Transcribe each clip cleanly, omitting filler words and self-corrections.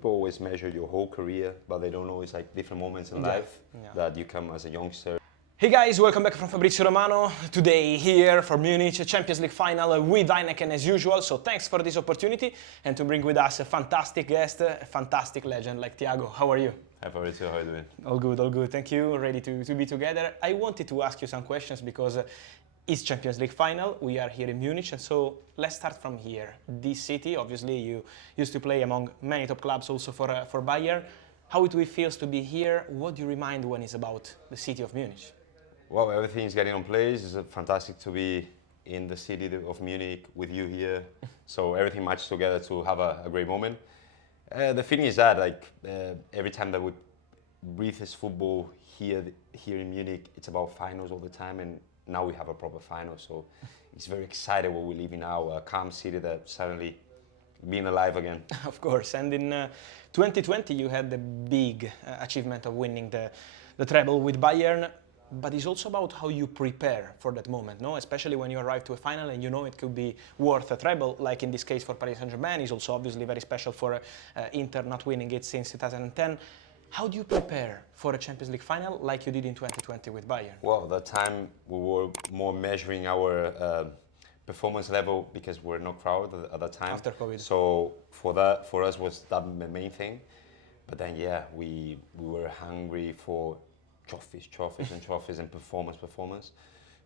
people always measure your whole career, but they don't know it's like different moments in life that you come as a youngster. Hey guys, welcome back from Fabrizio Romano. Today here for Munich, a Champions League final with Heineken as usual. So thanks for this opportunity and to bring with us a fantastic guest, a fantastic legend like Thiago. How are you? Hi Fabrizio, how are you doing? All good, all good. Thank you. Ready to be together. I wanted to ask you some questions because it's Champions League final. We are here in Munich, and so let's start from here. This city, obviously, you used to play among many top clubs, also for Bayern. How it feels to be here? What do you remind when it's about the city of Munich? Well, everything's getting on place. It's fantastic to be in the city of Munich with you here. So everything matches together to have a great moment. The feeling is that every time that we breathe this football here in Munich, it's about finals all the time, and now we have a proper final. So it's very exciting what we live in now, a calm city that suddenly being alive again. Of course, and in 2020 you had the big achievement of winning the treble with Bayern. But it's also about how you prepare for that moment, no? Especially when you arrive to a final and you know it could be worth a treble, like in this case for Paris Saint-Germain. It's also obviously very special for Inter not winning it since 2010. How do you prepare for a Champions League final like you did in 2020 with Bayern? Well, that time we were more measuring our performance level because we're not crowd at that time. After COVID. So for us was that the main thing. But then we were hungry for trophies and performance.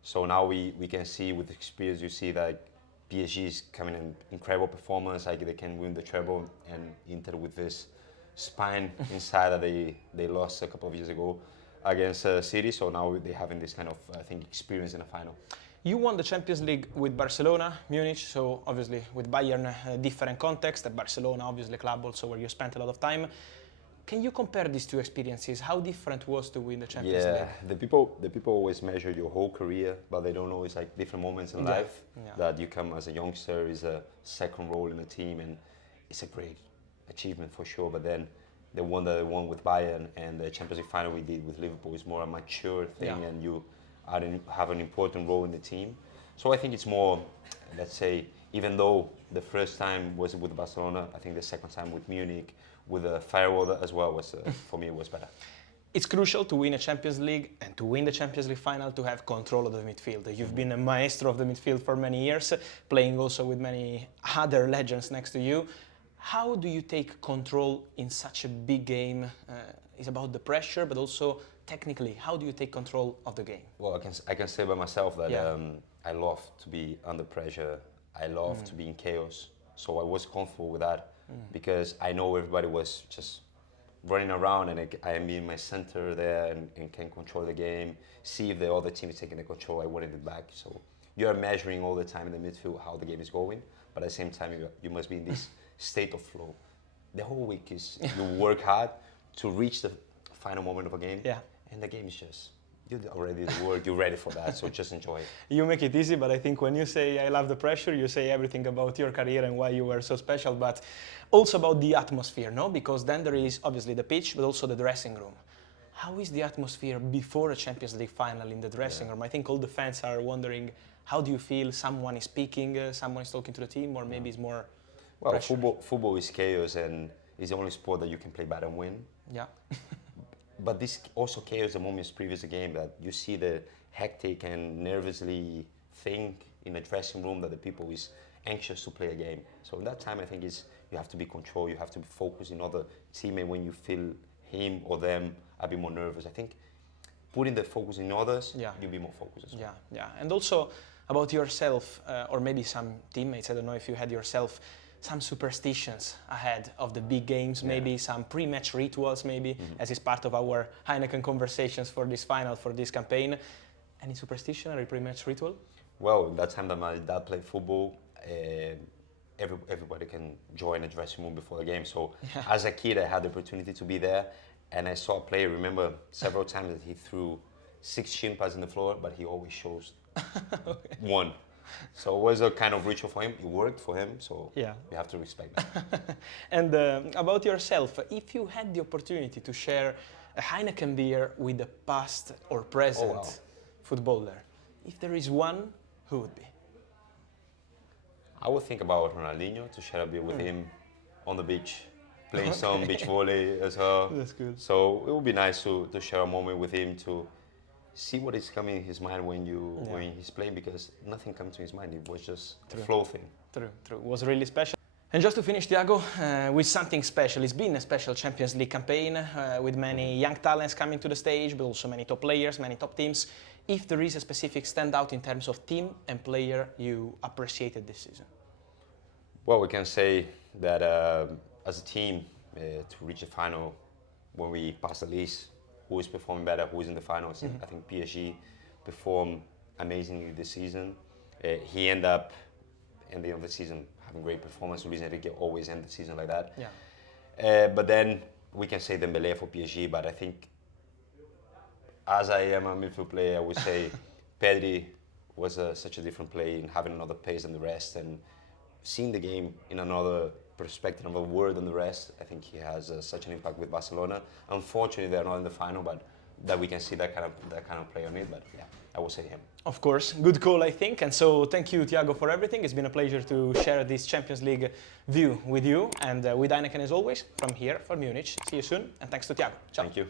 So now we can see with experience, you see that PSG is coming in incredible performance, like they can win the treble, and Inter with this spine inside that they lost a couple of years ago against City. So now they're having this kind of, I think, experience in a final. You won the Champions League with Barcelona, Munich, so obviously with Bayern, a different context. At Barcelona, obviously, club also where you spent a lot of time. Can you compare these two experiences? How different was to win the Champions League? Yeah, the people always measure your whole career, but they don't know it's like different moments in life that you come as a youngster, is a second role in a team, and it's a great achievement for sure. But then the one that I won with Bayern and the Champions League final we did with Liverpool is more a mature thing, and you have an important role in the team. So I think it's more, let's say, even though the first time was with Barcelona, I think the second time with Munich, with a firewall as well, was for me it was better. It's crucial to win a Champions League and to win the Champions League final to have control of the midfield. You've been a maestro of the midfield for many years, playing also with many other legends next to you. How do you take control in such a big game? It's about the pressure, but also technically, how do you take control of the game? Well, I can say by myself that I love to be under pressure. I love to be in chaos. So I was comfortable with that because I know everybody was just running around, and I am in my center there and can control the game, see if the other team is taking the control. I wanted it back. So you are measuring all the time in the midfield how the game is going, but at the same time you must be in this state of flow. The whole week is you work hard to reach the final moment of a game, and the game is just, you already did the work, you're ready for that, so just enjoy it. You make it easy, but I think when you say I love the pressure, you say everything about your career and why you were so special, but also about the atmosphere, no? Because then there is obviously the pitch, but also the dressing room. How is the atmosphere before a Champions League final in the dressing room? I think all the fans are wondering, how do you feel? Someone is speaking, someone is talking to the team, or maybe it's more pressure? Football is chaos, and it's the only sport that you can play bad and win. Yeah. But this also chaos the moments previous the game, that you see the hectic and nervously think in the dressing room that the people is anxious to play a game. So in that time, I think you have to be controlled, you have to be focused in other teammate when you feel him or them a bit more nervous. I think putting the focus in others, you'll be more focused as well. Yeah. And also about yourself, or maybe some teammates, I don't know if you had yourself some superstitions ahead of the big games, maybe some pre-match rituals, maybe, as is part of our Heineken conversations for this final, for this campaign. Any superstition or pre-match ritual? Well, that time that my dad played football, everybody can join the dressing room before the game. So as a kid, I had the opportunity to be there, and I saw a player, remember several times that he threw 6 shin pads in the floor, but he always chose one. So it was a kind of ritual for him. It worked for him, so you have to respect that. And about yourself, if you had the opportunity to share a Heineken beer with a past or present footballer, if there is one, who would be? I would think about Ronaldinho, to share a beer with him on the beach, playing some beach volley as well. That's good. So it would be nice to share a moment with him to see what is coming in his mind when he's playing, because nothing comes to his mind. It was just a flow thing. True. It was really special. And just to finish, Thiago, with something special. It's been a special Champions League campaign with many young talents coming to the stage, but also many top players, many top teams. If there is a specific standout in terms of team and player you appreciated this season? Well, we can say that as a team, to reach the final, when we pass the list, who is performing better, who is in the finals. I think PSG performed amazingly this season. He ended up, at the end of the season, having great performance. Luis Enrique always ends the season like that. Yeah. But then we can say Dembélé for PSG, but I think, as I am a midfield player, I would say Pedri was such a different play in having another pace than the rest and seeing the game in another perspective, another word than the rest. I think he has such an impact with Barcelona. Unfortunately, they're not in the final, but that we can see that kind of play on it. But yeah, I will say him. Of course, good call, I think. And so thank you, Thiago, for everything. It's been a pleasure to share this Champions League view with you and with Heineken as always from here, from Munich. See you soon, and thanks to Thiago. Ciao. Thank you.